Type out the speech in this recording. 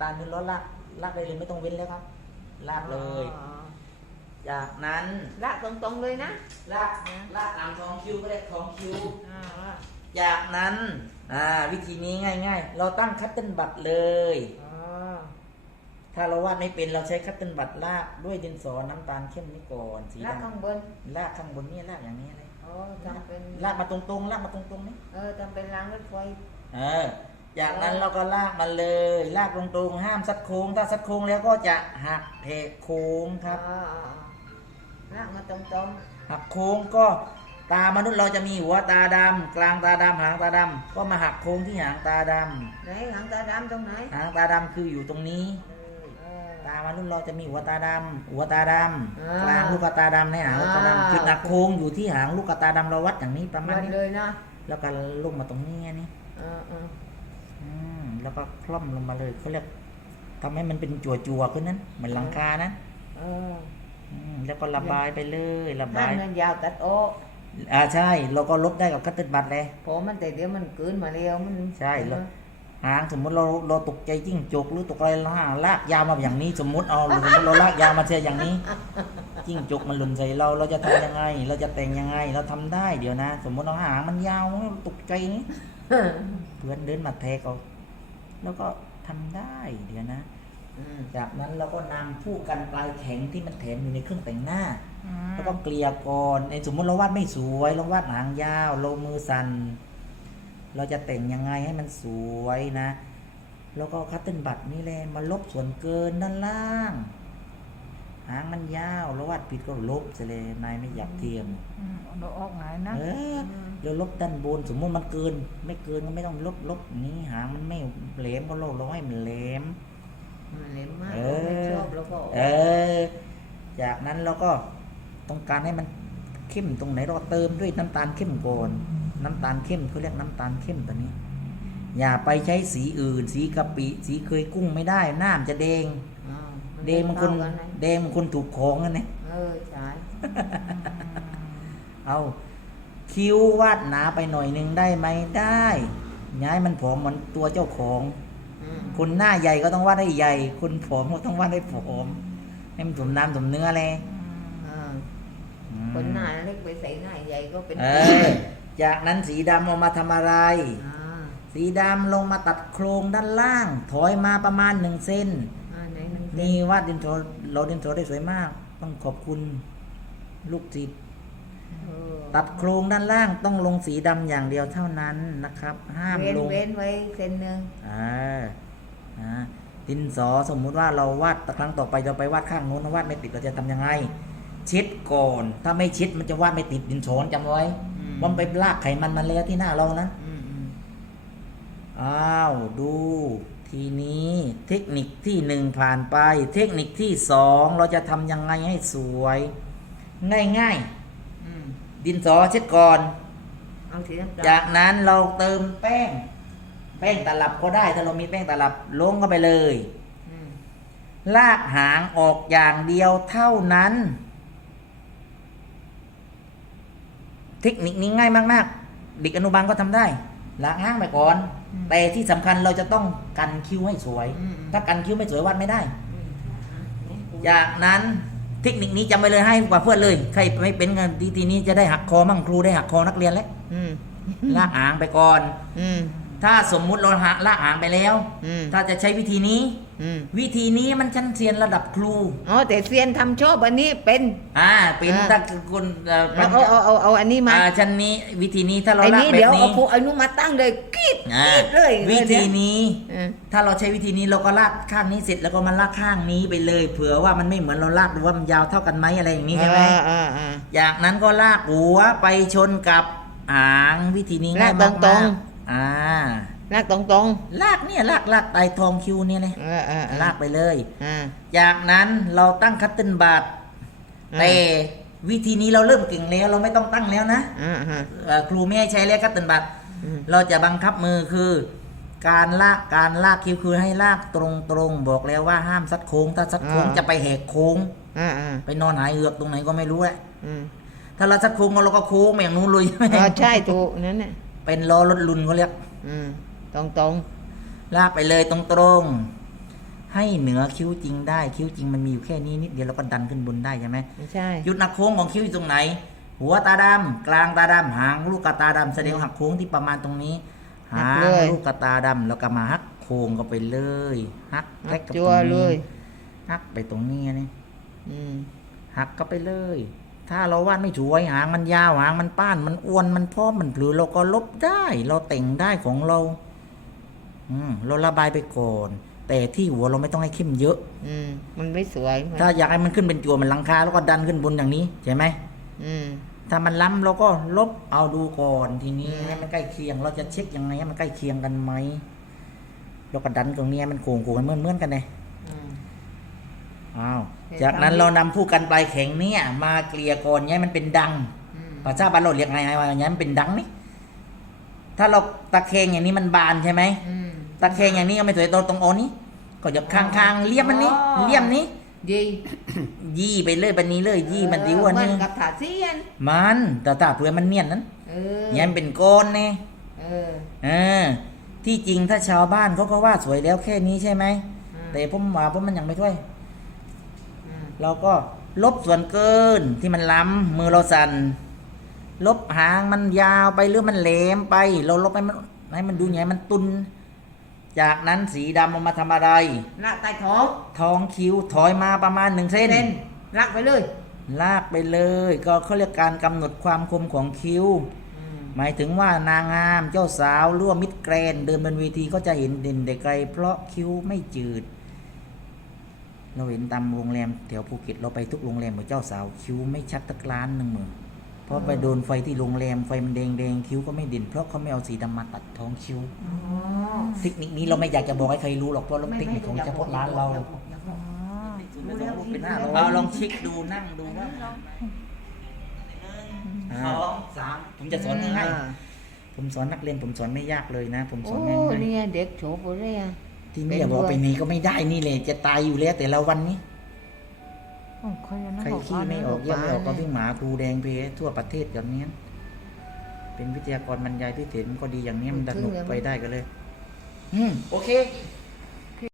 ตาลขึ้นรถลากลากได้เลยไม่ต้องเว้นแล้วครับ ลากเลย อ๋อจากนั้นลากตรงๆเลยนะลากลากตามท้องคิ้วก็ได้ท้องคิ้ว อ่าว่าจากนั้นอ่าวิธีนี้ง่าย ๆ เราตั้งคัตเติ้ลบัตเลย อ๋อถ้าเราวาดไม่เป็นเราใช้คัตเติ้ลบัตลากด้วยดินสอน้ำตาลเข้มนี่ก่อนสีลากดข้างบนำลากข้างบนนี่ลากอย่างนี้เลยอ๋อทำเป็นลากมาตรงๆลากมาตรงๆนี่เออทำเป็นรางรถไฟเออ จากนั้นเราก็ลากมาเลย ลากตรงๆห้ามซัดโค้ง ถ้าซัดโค้งแล้วก็จะหักเหโค้งครับอ๋ออ๋ออ๋อลากมาตรงหักโค้งก็ตามนุษย์เราจะมีหัวตาดำกลางตาดำหางตาดำก็มาหักโค้งที่หางตาดๆไหนหางตาดำตรงไหนำหางตาดำคืออยู่ตรงนี้เออ ตามนุษย์เราจะมีหัวตาดำหัวตาดอ่าำกลางลูกตาดำในหางลูกตาอ่าดำจุดหักโค้งอยู่ที่หางลูกตาดำเราวัดอย่างนี้ประมาณมันนี้เลยนะ แล้วก็ลงมาตรงนี้ไงนี่เออเอออืม แล้วก็คล่อมลงมาเลยเขาเรียกทำให้มันเป็นจั่วจัวๆขึ้นนั้น เหมือนหลังคานะเอออืมแล้วก็ระบายไปเลยระห้าบามยเงินยาวตัดโอ้อ่าใช่ เราก็ลบได้กับคัตเติ้ลบัตเลยพอมันแต่เดี๋ยวมันเกินมาแล้วมันใช่แล้วหางสมมติเราเราตกใจจิ้งจกหรือตกอะไรเราหางลากยาวมาอย่างนี้สมมติเอาหรือสมมติเราลากยาวมาเชียอย่างนี้จิ้งจกมันหล่นใส่เราเราจะทำยังไง เราจะแต่งยังไง เราทำได้เดี๋ยวนะ สมมติเราหางมันยาวตกใจนี้เพื่อนเดินมาแทกเอา แล้วก็ทำได้เดี๋ยวนะอืมจากนั้นเราก็นำผู้กันปลายแข็งที่มันแถมอยู่ในเครื่องแต่งหน้าอืมแล้วก็เกลี่ยก่อนไอ้สมมติเราวาดไม่สวยเราวาดหางยาวเรามือสัน่นเราจะแต่งยังไงให้มันสวยนะ แล้วก็คัตเติ้ลบัตนี่แหละมาลบส่วนเกินด้านล่าง หางมันยาวเราวาดผิดก็ลบไปเลยนายไม่อยากเทียมอืมเราออกไหนนะเออเราลบด้านบนสมมติมันเกิน ไม่เกินก็ไม่ต้องลบลบอย่างนี้หางมันไม่แหลมก็เราเราให้มันแหลมมันเล็มมากเอเราไม่อชอบแล้วก็เออ จากนั้นเราก็ต้องการให้มันเข้มตรงไหนเราก็เติมด้วยน้ำตาลเข้มก่อนน้ำตาลเข้มเขาเรียกน้ำตาลเข้มตัวนี้ อย่าไปใช้สีอื่น สีกะปิ สีเคยกุ้งไม่ได้น้ำจะแดง อ่ามันแดมันคนเข้ากัะแดมันคนถูกของนั่นเองเออใช่เอาคิ้ววาดหนาไปหน่อยหนึงได้ไหมได้ย้ายมันผอมเหมือนตัวเจ้าของ อืมคนหน้าใหญ่ก็ต้องวาดให้ใหญ่ คนผอมก็ต้องวาดให้ผอม ให้มันสมน้ำสมเนื้อเลยอ่าอืมคนหน้าเล็กไปใส่หน้าใหญ่ก็เป็นเออจากนั้นสีดำเอามาทำอะไร อ่าสีดำลงมาตัดโครงด้านล่าง ถอยมาประมาณหนึ่งเซน อ่าไหนหนึ่งนี่วาดดินโทเราดินโทได้สวยมาก ต้องขอบคุณลูกศิษย์เออตัดโครงด้านล่างต้องลงสีดำอย่างเดียวเท่านั้นนะครับ ห้ามเว้นลงเว้นไว้เซนหนึ่งอ่าอ่าดินสอสมมุติว่าเราวาดครั้งต่อไปเราไปวาดข้างโน้นวาดไม่ติดเราจะทำยังไง ชิดก่อน ถ้าไม่ชิดมันจะวาดไม่ติดดินสอนจำไว้ว่ามันไปลากไขมันมาแล้วที่หน้าเรานะอืมอืมอ้าวดู ทีนี้เทคนิคที่หนึ่งผ่านไป เทคนิคที่สองเราจะทำยังไงให้สวย ง่ายอืมๆดินสอเช็ดก่อนเอาสีน้ำตาลจากนั้นเราเติมแป้ง แป้งตลับก็ได้ ถ้าเรามีแป้งตลับลงก็ไปเลยอืมลากหางออกอย่างเดียวเท่านั้น เทคนิคนี้ง่ายมาก ๆ เด็กอนุบาลก็ทำได้ ลากหางไปก่อน แต่ที่สำคัญเราจะต้องกันคิ้วให้สวยอืมถ้ากันคิ้วไม่สวยวาดไม่ได้อืมอะนี่กูจากนั้นเทคนิคนี้จำไปเลยให้กว่าเพื่อนเลย ใครไม่เป็นกันทีทีนี้จะได้หักคอมั่งครูได้หักคอนักเรียนแล้วอืมลากหางไปก่อน อืม ถ้าสมมุติเราหักลากหางไปแล้ว อืมถ้าจะใช้วิธีนี้ อืมวิธีนี้มันชั้นเซียนระดับครู อ๋อแต่เซียนทำชอบอันนี้เป็น อ่าเป็นอ่า ถ้าคนเอ่อเอาเอาเอาเอาเอาอันนี้มาอ่าชั้นนี้วิธีนี้ถ้าเราไอ้ลากนี้แบเดี๋ยวบเอานี้ผูเอานุมาตั้งเลยกรีดอ่ากรีดเลยวิธีนี้ เออ ถ้าเราใช้วิธีนี้เราก็ลากข้างนี้เสร็จแล้วก็มาลากข้างนี้ไปเลย เผื่อว่ามันไม่เหมือนเราลากดูว่ามันยาวเท่ากันไหมอะไรอย่างนี้ใช่ไหมอ่าอ่าอ่าจากนั้นก็ลากหัวไปชนกับหางวิธีนี้ง่ายลากตรมากงๆ อ่า ลากตรงตรงลากเนี่ยลากลากไตทองคิวเนี่ยเลยๆอ่าอ่าอ่าลากไปเลย อ่า จากนั้นเราตั้งคัตเติ้ลบัตอ่า แต่วิธีนี้เราเริ่มเก่งแล้วเราไม่ต้องตั้งแล้วนะอ่าอ่าเอ่อครูไม่ให้ใช้แล้วคัตเติ้ลบัตอืมเราจะบังคับมือคือ การลากการลากคิวคือให้ลากตรงตรงๆบอกแล้วว่าห้ามซัดโค้ง ถ้าซัดโค้งจะไปแหกโค้ง อ่าอ่าไปนอนหายเอือกตรงไหนก็ไม่รู้แหละอืมถ้าเราซัดโค้งเราก็โค้งไปอย่างนู้นเลยอ่าใช่ถูกนั่นน่ะ เป็นล้อรถลุนเขาเรียกอืมตรงตรงลากไปเลยตรงตรงให้เหนือคิ้วจริงได้คิ้วจริงมันมีอยู่แค่นี้นิดเดียวเราก็ดันขึ้นบนได้ใช่ไหมไม่ใช่จุดหักโค้งของคิ้วอยู่ตรงไหน หัวตาดำกลางตาดำหางลูกกระตาดำแสดงว่าหักโค้งที่ประมาณตรงนี้หัหากงเลยลูกกระตาดำแล้วก็มาหักโค้งก็ไปเลยหักหัแท็กกกับจัตวรงเลนี้ยหักไปตรงนี้นี่อืมหักก็ไปเลย ถ้าเราวาดไม่สวยหางมันยาวหางมันป้าน มันอ้วนมันพร้อมมันพลือเราก็ลบได้ เราแต่งได้ของเราอืมเราระบายไปก่อน แต่ที่หัวเราไม่ต้องให้เข้มเยอะ อืม มันไม่สวยมันถ้าอยากให้มันขึ้นเป็นจั่วเหมันหลังคาแล้วก็ดันขึ้นบนอย่างนี้ใช่ไหมอืม ถ้ามันล้ำเราก็ลบเอาดูก่อนทีนี้อืม ให้มันใกล้เคียง เราจะเช็คยังไงให้มันใกล้เคียงกันไหมเราก็ดันตรงนี้ให้มันโค้งๆกันเหมือนๆกันเลย อืม อ้าวเห็น จากนั้นตามนี้เรานำผู้กันปลายแข็งเนี่ยมาเกลี่ยก่อนเนี่ยมันเป็นดังอืมภาษาบ้านเราเรียกไงไงว่าอย่างนี้มันเป็นดังนี่ถ้าเราตะแคงอย่างนี้มันบานใช่ไหมอืมตะแคงอย่างนี้ก็ไม่สวยตรงตรงโอนี้ก็จะข้างๆเลี่ยมมันนี้อ๋อเลี่ยมนี้ดียี่ไปเลยบันนี้เลยยี่มันดิ้วอันเหมืนี้อนกับถาเซียนมันแต่ถ้าเพื่อมันเนียนนั้นเออเนี่ยมันเป็นก้อนเนี่ยเออเออที่จริงถ้าชาวบ้านเขาก็ว่าสวยแล้วแค่นี้ใช่ไหมอืมแต่ผมว่าผมมันยังไม่ช่วยอืม เราก็ลบส่วนเกินที่มันล้ำมือเราสั่นลบหางมันยาวไปหรือมันแหลมไป เราลบให้มันให้มันดูไงมันตุน จากนั้นสีดำเอามาทำอะไรละใต้ท้องท้องคิ้วถอยมาประมาณหนึ่งเส้นเส้นลักไปเลย ลากไปเลย ก็เขาเรียกการกำหนดความคมของคิ้วอืมหมายถึงว่านางงามเจ้าสาวหร่วมมิตรแกรนด์เดินบนเวทีก็จะเห็นเด่นแต่ไกล เพราะคิ้วไม่จืด เราเห็นตามโรงแรมแถวภูเก็ตเราไปทุกโรงแรมของเจ้าสาวคิ้วไม่ชัดตะกร้านหนึ่งมือเพราะไปโดนไฟที่โรงแรมไฟมันแดงแดงๆคิ้วก็ไม่เด่นเพราะเขาไม่เอาสีดำมาตัดท้องคิ้วอ๋อเทคนิคนี้เราไม่อยากจะบอกให้ใครรู้หรอกเพราะเทคนิคของเฉพาะร้านเราอย่บอกอย่าบอกเอาลองเช็คดูนั่งดูว่าสองสามผมจะสอนง่ายอ่าๆผมสอนนักเรียนผมสอนไม่ยากเลยนะ ผมสโอ้อนง่ายๆเนี่ยเด็กโฉบเลยอะ ที่นี่บอกไปนี้ก็ไม่ได้นี่เลยจะตายอยู่แล้วแต่ละวันนี้โอ้คนละใครขี้ไม่ออกเยี่ยมไม่ออกก็วิ่งหมาครูแดงไปทั่วประเทศแบบนี้เป็นวิทยากรบรรยายพิเศษมันก็ดีอย่างนี้มันดันหนุกไปได้กันเลย อืมโอเคอ